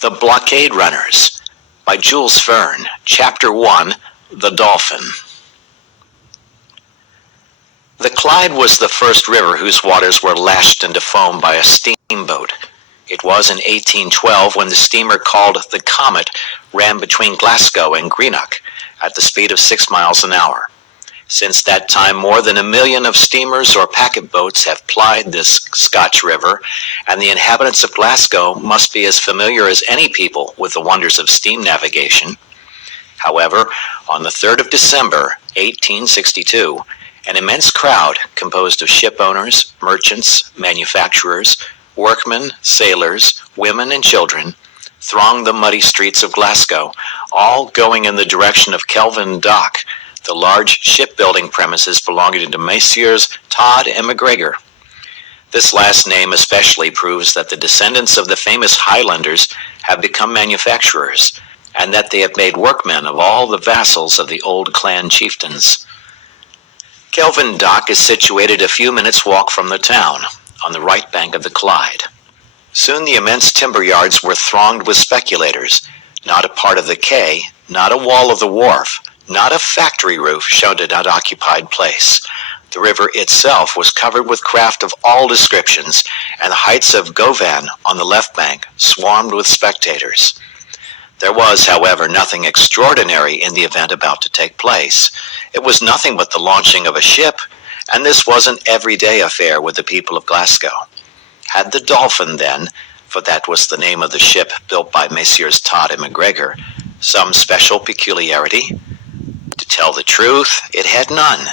The Blockade Runners by Jules Verne, Chapter 1, The Dolphin. The Clyde was the first river whose waters were lashed into foam by a steamboat. It was in 1812 when the steamer called the Comet ran between Glasgow and Greenock at the speed of 6 miles an hour. Since that time, more than 1 million of steamers or packet boats have plied this Scotch river, and the inhabitants of Glasgow must be as familiar as any people with the wonders of steam navigation. However, on the 3rd of December, 1862, an immense crowd composed of ship owners, merchants, manufacturers, workmen, sailors, women, and children thronged the muddy streets of Glasgow, all going in the direction of Kelvin Dock, the large shipbuilding premises belonging to Messrs. Todd and MacGregor. This last name especially proves that the descendants of the famous Highlanders have become manufacturers, and that they have made workmen of all the vassals of the old clan chieftains. Kelvin Dock is situated a few minutes' walk from the town, on the right bank of the Clyde. Soon the immense timber yards were thronged with speculators. Not a part of the quay, not a wall of the wharf, not a factory roof showed an unoccupied place. The river itself was covered with craft of all descriptions, and the heights of Govan on the left bank swarmed with spectators. There was, however, nothing extraordinary in the event about to take place. It was nothing but the launching of a ship, and this was an everyday affair with the people of Glasgow. Had the Dolphin then, for that was the name of the ship built by Messrs. Todd and MacGregor, some special peculiarity? To tell the truth, it had none.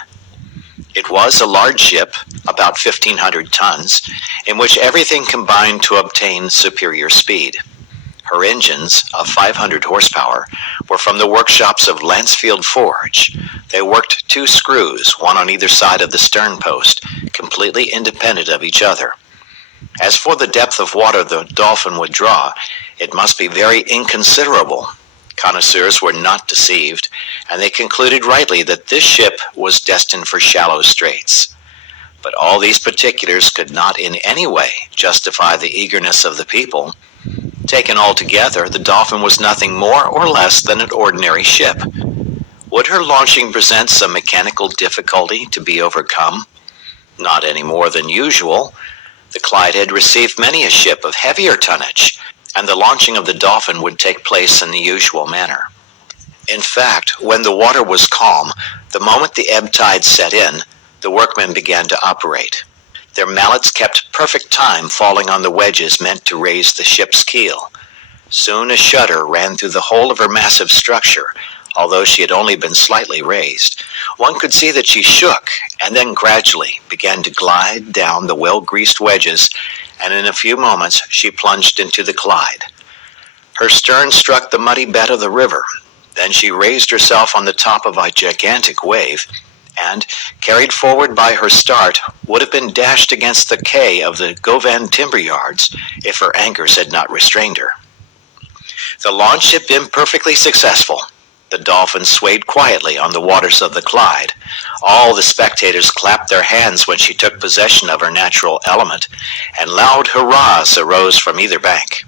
It was a large ship, about 1,500 tons, in which everything combined to obtain superior speed. Her engines, of 500 horsepower, were from the workshops of Lancefield Forge. They worked 2 screws, one on either side of the stern post, completely independent of each other. As for the depth of water the Dolphin would draw, it must be very inconsiderable. Connoisseurs were not deceived, and they concluded rightly that this ship was destined for shallow straits. But all these particulars could not in any way justify the eagerness of the people. Taken altogether, the Dolphin was nothing more or less than an ordinary ship. Would her launching present some mechanical difficulty to be overcome? Not any more than usual. The Clyde had received many a ship of heavier tonnage, and the launching of the Dolphin would take place in the usual manner. In fact, when the water was calm, the moment the ebb tide set in, the workmen began to operate. Their mallets kept perfect time falling on the wedges meant to raise the ship's keel. Soon a shudder ran through the whole of her massive structure, although she had only been slightly raised. One could see that she shook, and then gradually began to glide down the well-greased wedges, and in a few moments she plunged into the Clyde. Her stern struck the muddy bed of the river. Then she raised herself on the top of a gigantic wave, and, carried forward by her start, would have been dashed against the quay of the Govan timber yards if her anchors had not restrained her. The launch had been perfectly successful. The Dolphin swayed quietly on the waters of the Clyde. All the spectators clapped their hands when she took possession of her natural element, and loud hurrahs arose from either bank.